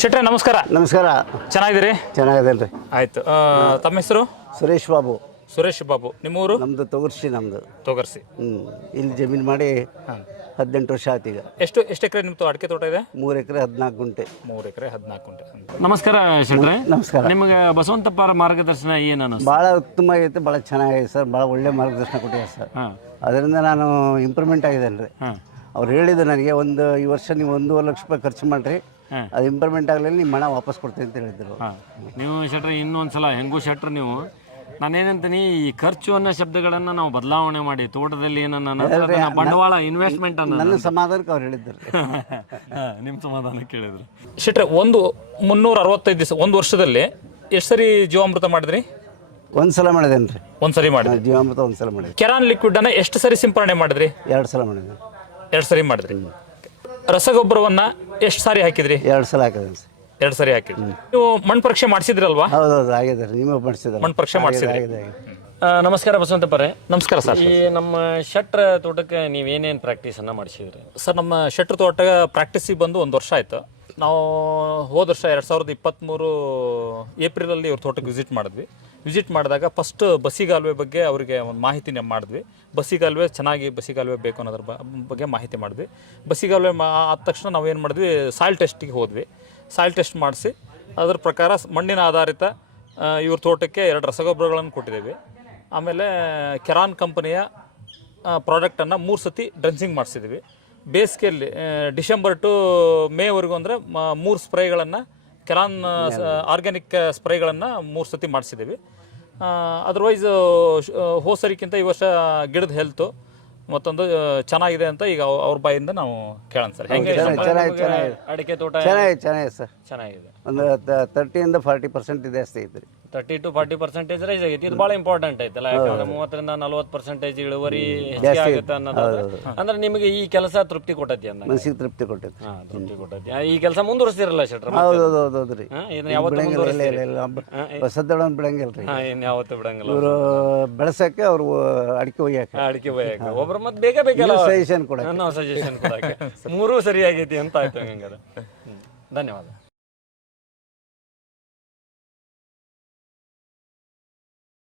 ಶೆಟ್ರೆ ನಮಸ್ಕಾರ. ನಮಸ್ಕಾರ. ಚೆನ್ನಾಗಿದ್ದೀರಿ? ಚೆನ್ನಾಗಿದ್ದೇನೆ ರೀ. ಆಯ್ತು. ತಮ್ಮ ಹೆಸರು? ಸುರೇಶ್ ಬಾಬು. ಸುರೇಶ್ ಬಾಬು. ನಿಮ್ಮೂರು? ನಮ್ಮದು ತೊಗರ್ಸಿ. ನಮ್ಮದು ತೊಗರ್ಸಿ. ಇಲ್ಲಿ ಜಮೀನು ಮಾಡಿ 18 ವರ್ಷ ಆಯ್ತು ಈಗ. ಎಷ್ಟು ಎಕರೆ ನಿಮ್ಮದು ಅಡಿಕೆ ತೋಟ ಇದೆ? 3 ಎಕರೆ 14 ಗುಂಟೆ. 3 ಎಕರೆ 14 ಗುಂಟೆ. ನಮಸ್ಕಾರ ಶೆಟ್ರೆ. ನಮಸ್ಕಾರ. ನಿಮಗೆ ಬಸವಂತಪ್ಪರ ಮಾರ್ಗದರ್ಶನ ಏನು ಅನಿಸ್ತು? ಭಾಳ ಉತ್ತಮ ಆಗೈತೆ, ಭಾಳ ಚೆನ್ನಾಗಿದೆ ಸರ್. ಭಾಳ ಒಳ್ಳೆ ಮಾರ್ಗದರ್ಶನ ಕೊಟ್ಟಿದ್ದಾರೆ ಸರ್. ಅದರಿಂದ ನಾನು ಇಂಪ್ರೂವ್ಮೆಂಟ್ ಆಗಿದ್ದೇನೆ ರೀ. ಅವ್ರು ಹೇಳಿದ್ದು ನನಗೆ ಈ ವರ್ಷ ನೀವು 1.5 ಲಕ್ಷ ರೂಪಾಯಿ ಖರ್ಚು ಮಾಡಿರಿ, ಅದು ಇಂಪ್ರೂವ್ಮೆಂಟ್ ಆಗಲಿಲ್ಲ ನಿಮ್ಮ ಹಣ ವಾಪಸ್ ಕೊಡ್ತೀನಿ ಅಂತ ಹೇಳಿದ್ರು. ನೀವು ಶೆಟ್ರೆ ಇನ್ನೊಂದ್ಸಲ ಹೆಂಗೂ ಶೆಟ್ರೆ ನೀವು ನಾನೇನಂತೀನಿ, ಈ ಖರ್ಚು ಅನ್ನೋ ಶಬ್ದಗಳನ್ನು ನಾವು ಬದಲಾವಣೆ ಮಾಡಿ ತೋಟದಲ್ಲಿ ಏನನ್ನ ಬಂಡವಾಳ ಇನ್ವೆಸ್ಟ್ಮೆಂಟ್ ಅನ್ನ ನನ್ನ ಸಮಾಧಾನಕ್ಕೆ ಅವ್ರು ಹೇಳಿದ್ರು. ನಿಮ್ಮ ಸಮಾಧಾನ ಕೇಳಿದ್ರು. ಶೆಟ್ರೆ 365 ದಿವಸ 1 ವರ್ಷದಲ್ಲಿ ಎಷ್ಟು ಸರಿ ಜೀವಾಮೃತ ಮಾಡಿದ್ರಿ? ಒಂದ್ಸಲ ಮಾಡಿದೇನೆ ರೀ. ಒಂದ್ಸರಿ ಮಾಡಿದ್ರಿ. ಜೀವಾಮೃತ ಒಂದ್ಸಲ ಮಾಡಿದ್ರಿ. ಕೆರಾನ್ ಲಿಕ್ವಿಡ್ ಅನ್ನ ಎಷ್ಟು ಸರಿ ಸಿಂಪರಣೆ ಮಾಡಿದ್ರಿ? 2 ಸಲ ಮಾಡಿದ್ರಿ. 2 ಸರಿ ಮಾಡಿದ್ರಿ. ರಸಗೊಬ್ಬರವನ್ನ ಎಷ್ಟು ಸಾರಿ ಹಾಕಿದ್ರಿ? 2 ಸಲ ಹಾಕಿದ್ದೇನೆ ಸರ್. 2 ಸರಿ ಹಾಕಿದ್ರಿ. ನೀವು ಮಣ್ಣು ಪರೀಕ್ಷೆ ಮಾಡಿಸಿದ್ರಲ್ವಾ? ಹೌದೌದು, ಆಗಿದೆ ರೀ. ನೀವು ಮಾಡಿಸಿದ್ರೆ ಮಣ್ಣು ಪರೀಕ್ಷೆ ಮಾಡಿಸಿದ್ರಿ. ನಮಸ್ಕಾರ ಬಸವಂತಪ್ಪರೇ. ನಮಸ್ಕಾರ ಸರ್. ಈ ನಮ್ಮ ಶೆಟ್ರ ತೋಟಕ್ಕೆ ನೀವೇನೇನು ಪ್ರಾಕ್ಟೀಸನ್ನು ಮಾಡಿಸಿದ್ರಿ? ಸರ್, ನಮ್ಮ ಶೆಟ್ರ್ ತೋಟ ಪ್ರಾಕ್ಟೀಸಿಗೆ ಬಂದು 1 ವರ್ಷ ಆಯಿತು. ನಾವು ಹೋದ ವರ್ಷ 2023 ಏಪ್ರಿಲಲ್ಲಿ ಇವ್ರ ತೋಟಕ್ಕೆ ವಿಸಿಟ್ ಮಾಡಿದಾಗ ಫಸ್ಟ್ ಬಸಿಗಾಲುವೆ ಬಗ್ಗೆ ಅವರಿಗೆ ಒಂದು ಮಾಹಿತಿನ ಮಾಡಿದ್ವಿ. ಬಸಿಗಾಲುವೆ ಬೇಕು ಅನ್ನೋದ್ರ ಬಗ್ಗೆ ಮಾಹಿತಿ ಮಾಡಿದ್ವಿ. ಬಸಿಗಾಲುವೆ ಆದ ತಕ್ಷಣ ನಾವೇನು ಮಾಡಿದ್ವಿ, ಸಾಯಿಲ್ ಟೆಸ್ಟಿಗೆ ಹೋದ್ವಿ. ಸಾಯಿಲ್ ಟೆಸ್ಟ್ ಮಾಡಿಸಿ ಅದ್ರ ಪ್ರಕಾರ ಮಣ್ಣಿನ ಆಧಾರಿತ ಇವ್ರ ತೋಟಕ್ಕೆ 2 ರಸಗೊಬ್ಬರಗಳನ್ನು ಕೊಟ್ಟಿದ್ದೇವೆ. ಆಮೇಲೆ ಕೆರಾನ್ ಕಂಪನಿಯ ಪ್ರಾಡಕ್ಟನ್ನು 3 ಸತಿ ಡ್ರೆನ್ಸಿಂಗ್ ಮಾಡಿಸಿದ್ವಿ. ಬೇಸಿಗೆಯಲ್ಲಿ ಡಿಸೆಂಬರ್ ಟು ಮೇವರೆಗೂ ಅಂದರೆ 3 ಸ್ಪ್ರೇಗಳನ್ನು, ಕೆರಾನ್ ಆರ್ಗ್ಯಾನಿಕ್ ಸ್ಪ್ರೇಗಳನ್ನು 3 ಸತಿ ಮಾಡಿಸಿದ್ದೀವಿ. ಅದರ್ವೈಸ್ ಹೋಸರಿಕ್ಕಿಂತ ಈ ವರ್ಷ ಗಿಡದ ಹೆಲ್ತು ಮತ್ತೊಂದು ಚೆನ್ನಾಗಿದೆ ಅಂತ ಈಗ ಅವ್ರ ಬಾಯಿಂದ ನಾವು ಕೇಳೋಣ ಸರ್. ಹೆಂಗೆ ಅಡಿಕೆ ತೋಟ? ಚೆನ್ನಾಗಿದೆ ಸರ್. ಚೆನ್ನಾಗಿದೆ. ಒಂದು 30 to 40% ಜಾಸ್ತಿ ಐತ್ರಿ. 30 to 40% ರೈಸ್ ಆಗೈತಿ. ಇದು ಭಾಳ ಇಂಪಾರ್ಟೆಂಟ್ ಐತಲ್ಲ, ಯಾಕಂದ್ರೆ 30 ರಿಂದ 40% ಇಳುವರಿ ಹೆಚ್ಚಿಗೆ ಆಗುತ್ತೆ ಅನ್ನೋದು. ಅಂದ್ರೆ ನಿಮಗೆ ಈ ಕೆಲಸ ತೃಪ್ತಿ ಕೊಟ್ಟೈತಿ ಅಂದ? ಮನಸ್ಸಿಗೆ ತೃಪ್ತಿ ಕೊಟ್ಟೈತಿ. ತೃಪ್ತಿ ಕೊಟ್ಟೈತಿ. ಈ ಕೆಲಸ ಮುಂದುವರಿಸ್ತಿರಲ್ಲ ಶೆಟ್ರ? ಹೌದೌದು ರೀ. ಯಾವತ್ತು ಹೊಸದೊಳನ್ ಬಿಡಂಗಿಲ್ಲ ರೀ. ಯಾವತ್ತು ಬಿಡಂಗಿಲ್ಲ. ಇವರು ಬೆಳೆಸಕ್ಕೆ ಅವ್ರು ಅಡಿಕೆ ಒಯ್ಯಕ್ಕೆ ಒಬ್ರು ಮತ್ತೆ ಬೇಕಲ್ಲ ಸಜೆಷನ್ ಕೊಡಕ್ಕೆ. ನಾವು ಸಜೆಷನ್ ಕೊಡಕ್ಕೆ 3 ಸರಿಯಾಗೈತಿ ಅಂತ ಆಯ್ತು. ಹಂಗಾರೆ ಧನ್ಯವಾದ.